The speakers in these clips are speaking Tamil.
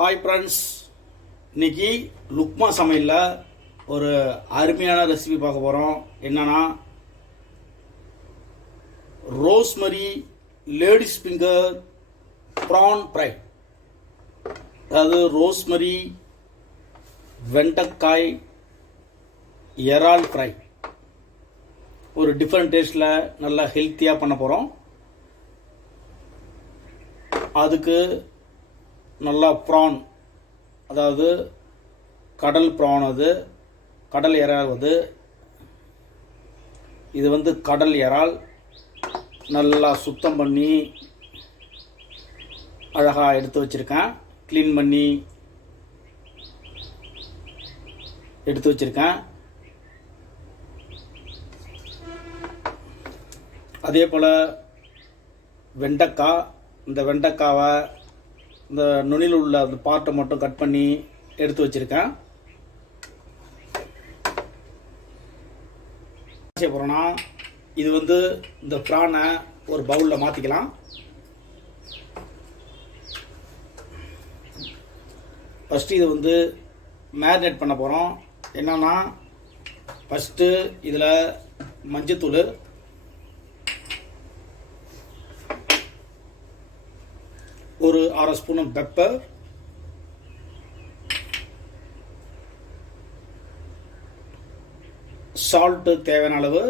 ஹாய் ஃப்ரெண்ட்ஸ், இன்றைக்கி லுக்மா சமையலில் ஒரு அருமையான ரெசிபி பார்க்க போகிறோம். என்னென்னா rosemary ladies finger PRAN fry. அதாவது ரோஸ்மரி வெண்டைக்காய் இறால் ஃப்ரை. ஒரு டிஃப்ரெண்ட் டேஸ்ட்டில் நல்லா ஹெல்த்தியாக பண்ண போகிறோம். அதுக்கு நல்லா ப்ரான், அதாவது கடல் ப்ரான், அது கடல் இறால். இது கடல் இறால் நல்லா சுத்தம் பண்ணி அழகாக எடுத்து வச்சுருக்கேன். க்ளீன் பண்ணி எடுத்து வச்சுருக்கேன். அதே போல் வெண்டைக்காய், இந்த வெண்டைக்காவை இந்த நுனியில் உள்ள அந்த பார்ட்டை மட்டும் கட் பண்ணி எடுத்து வச்சுருக்கேன். செய்ய போகிறோன்னா இது இந்த ப்ரானை ஒரு பவுலில் மாற்றிக்கலாம். ஃபஸ்ட்டு இது மேரினேட் பண்ண போகிறோம். என்னன்னா ஃபஸ்ட்டு இதில் மஞ்சத்தூள், ஒரு அரை ஸ்பூன் பெப்பர், சால்ட்டு தேவையான அளவு,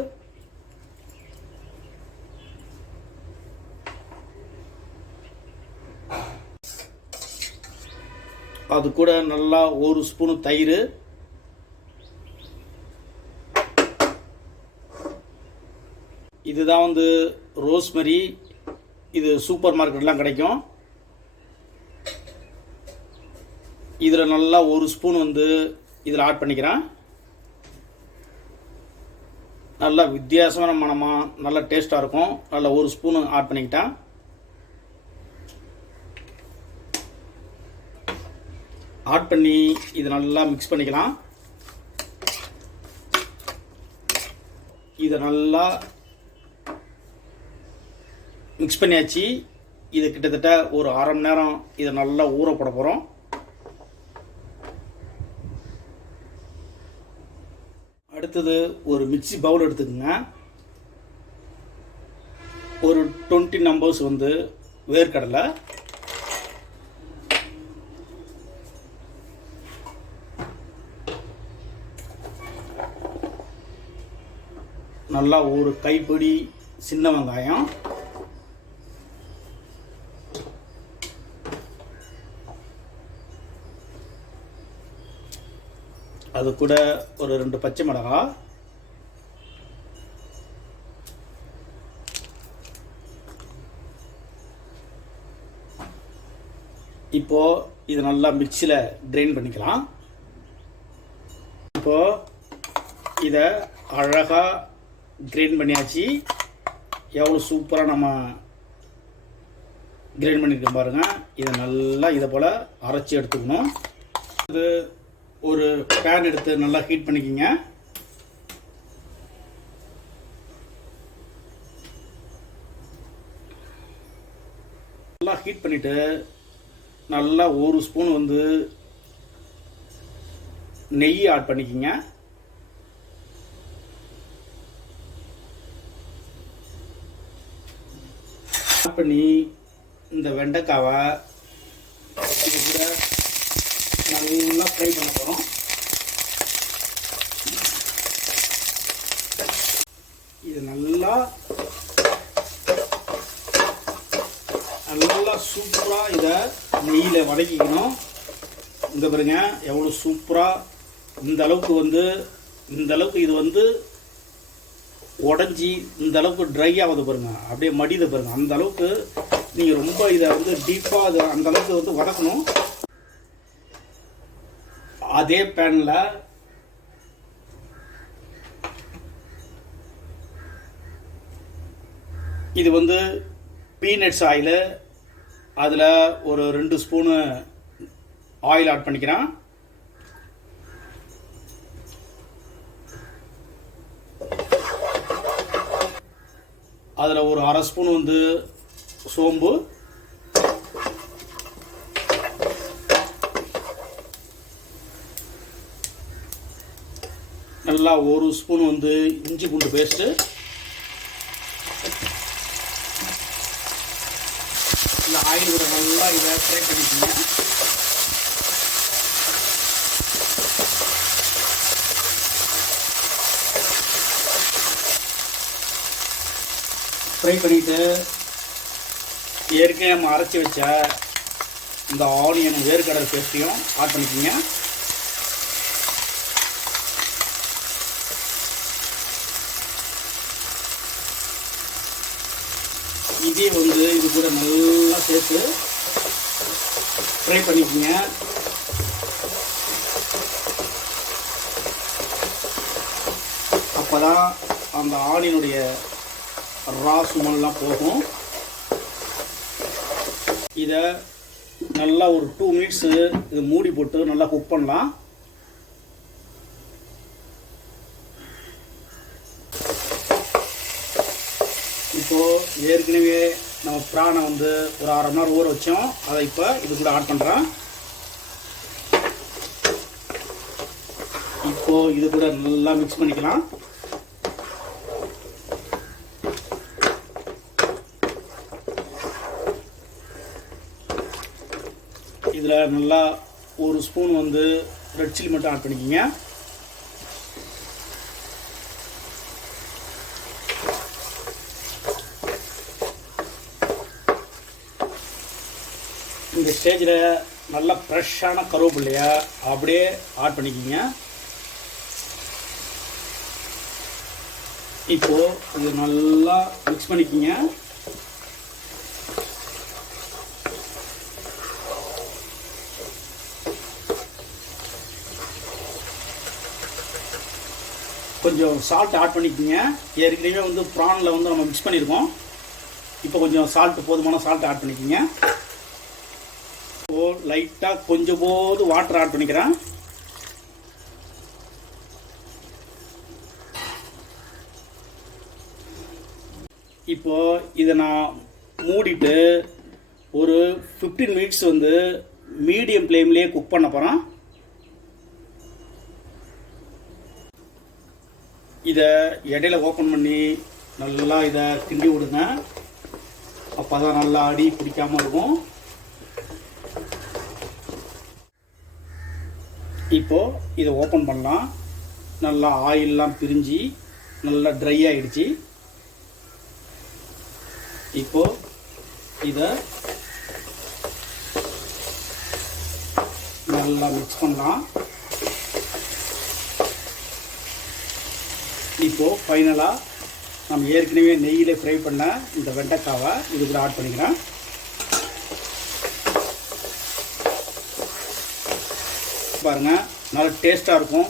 அது கூட நல்லா ஒரு ஸ்பூன் தயிர், இதுதான் ரோஸ்மெரி. இது சூப்பர் மார்க்கெட்லாம் கிடைக்கும். இதில் நல்லா ஒரு ஸ்பூன் இதில் ஆட் பண்ணிக்கிறேன். நல்லா வித்தியாசமான மணமாக நல்லா டேஸ்ட்டாக இருக்கும். நல்லா ஒரு ஸ்பூன் ஆட் பண்ணிக்கிட்டேன். ஆட் பண்ணி இது நல்லா மிக்ஸ் பண்ணிக்கலாம். இதை நல்லா மிக்ஸ் பண்ணியாச்சு. இது கிட்டத்தட்ட ஒரு அரை மணி நேரம் இதை நல்லா ஊற போட போகிறோம். அடுத்தது ஒரு மிக்ஸி பவுல் எடுத்துக்கோங்க. ஒரு 20 நம்பர்ஸ் வேர்க்கடலை, நல்லா ஒரு கைப்பிடி சின்ன வெங்காயம், அது கூட ஒரு 2 பச்சை மிளகாய், இப்போ இது நல்லா மிக்ஸியில் கிரைண்ட் பண்ணிக்கலாம். இப்போ இதை அழகாக கிரைண்ட் பண்ணியாச்சு. எவ்வளோ சூப்பராக நம்ம கிரைண்ட் பண்ணியிருக்கோம் பாருங்கள். இதை நல்லா இதை போல் அரைச்சி எடுத்துக்கணும். இது ஒரு பேன் எடுத்து நல்லா ஹீட் பண்ணிக்கிங்க. நல்லா ஹீட் பண்ணிவிட்டு நல்லா ஒரு ஸ்பூன் நெய் ஆட் பண்ணிக்கிங்க. ஆட் பண்ணி இந்த வெண்டைக்காவை இது கூட நல்லா ஃப்ரை பண்ண போகிறோம். இது நல்லா சூப்பராக இதை நெய்யில் வதக்கிக்கணும். இந்த பாருங்க எவ்வளோ சூப்பராக இந்த அளவுக்கு இந்த அளவுக்கு இது உடஞ்சி இந்த அளவுக்கு ட்ரை ஆகுது பாருங்க. அப்படியே மடித பாருங்க. அந்த அளவுக்கு நீங்கள் ரொம்ப இதை டீப்பாக அது அந்த அளவுக்கு வதக்கணும். அதே பேனில் இது பீனட்ஸ் ஆயில், அதில் ஒரு 2 ஸ்பூனு ஆயில் ஆட் பண்ணிக்கிறேன். அதில் ஒரு அரை ஸ்பூன் சோம்பு, நல்லா 1 ஸ்பூன் வந்து இஞ்சி பூண்டு பேஸ்ட்டு, இந்த ஆயில் கூட நல்லா இதை ஃப்ரை பண்ணிக்கோங்க. ஃப்ரை பண்ணிவிட்டு ஏற்கனவே நம்ம அரைச்சி வச்ச இந்த ஆனியன் வேர்க்கடலை பேஸ்ட்டையும் ஆட் பண்ணிக்கோங்க. இதே வந்து இது கூட நல்லா சேர்த்து ஃப்ரை பண்ணிக்கோங்க. அப்போ தான் அந்த ஆனியனுடைய ரா சுமெல்லாம் போகும். இதை நல்லா ஒரு 2 மினிட்ஸு இது மூடி போட்டு நல்லா குக் பண்ணலாம். இப்போது ஏற்கனவே நம்ம ப்ரானை வந்து ஒரு 1/2 மணி நேரம் ஊற வச்சோம். அதை இப்போ இது கூட ஆட் பண்ணுறேன். இப்போது இது கூட நல்லா மிக்ஸ் பண்ணிக்கலாம். இதில் நல்லா 1 ஸ்பூன் வந்து ரெட் சில்லி மட்டும் ஆட் பண்ணிக்கோங்க. இந்த ஸ்டேஜில் நல்லா ஃப்ரெஷ்ஷான கருவேப்பிலையை அப்படியே ஆட் பண்ணிக்கோங்க. இப்போது இது நல்லா மிக்ஸ் பண்ணிக்கோங்க. கொஞ்சம் சால்ட் ஆட் பண்ணிக்கோங்க. ஏற்கனவே வந்து ப்ரானில் வந்து நம்ம மிக்ஸ் பண்ணியிருக்கோம். இப்போ கொஞ்சம் சால்ட்டு போதுமான சால்ட் ஆட் பண்ணிக்கோங்க. இப்போ லைட்டாக கொஞ்சம் போது வாட்டர் ஆட் பண்ணிக்கிறேன். இப்போது இதை நான் மூடிட்டு ஒரு 15 மினிட்ஸ் வந்து மீடியம் ஃப்ளேம்லேயே குக் பண்ண போகிறேன். இதை இடையில ஓப்பன் பண்ணி நல்லா இதை கிண்டி விடுங்க. அப்போ தான் நல்லா அடி பிடிக்காமல் இருக்கும். இப்போது இதை ஓப்பன் பண்ணலாம். நல்லா ஆயிலெலாம் பிரிஞ்சு நல்லா ட்ரை ஆகிடுச்சு. இப்போது இதை நல்லா மிக்ஸ் பண்ணலாம். இப்போது ஃபைனலாக நம்ம ஏற்கனவே நெய்யில் ஃப்ரை பண்ண இந்த வெண்டைக்காவை இது கூட ஆட் பண்ணிக்கிறேன். பாருங்கள், நல்லா டேஸ்ட்டாக இருக்கும்,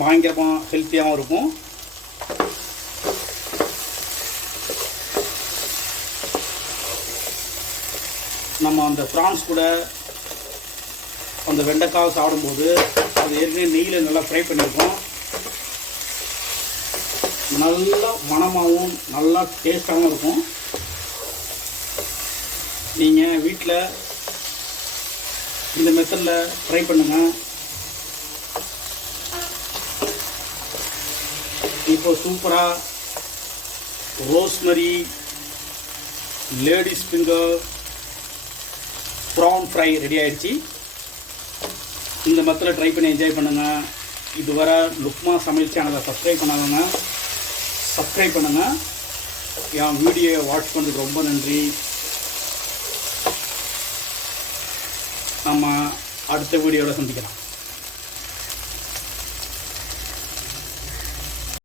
பயங்கரமாக ஹெல்த்தியாகவும் இருக்கும். நம்ம அந்த ப்ரான்ஸ் கூட அந்த வெண்டைக்காவை சாப்பிடும்போது அது ஏற்கனவே நெய்யில் நல்லா ஃப்ரை பண்ணியிருக்கோம். நல்லா மணமாகவும் நல்லா டேஸ்ட்டாகவும் இருக்கும். நீங்கள் வீட்டில் இந்த மெத்தடில் ட்ரை பண்ணுங்கள். இப்போ சூப்பராக rosemary ladies finger PRAN fry ready ஆகிடுச்சு. இந்த மெத்தடில் ட்ரை பண்ணி என்ஜாய் பண்ணுங்கள். இதுவரை லுக்மா சமையல் சேனலை சப்ஸ்கிரைப் பண்ணாதவங்க சப்ஸ்கிரைப் பண்ணுங்கள். என் வீடியோவை வாட்ச் பண்ணுறதுக்கு ரொம்ப நன்றி. நம்ம அடுத்த வீடியோவில் சந்திக்கலாம்.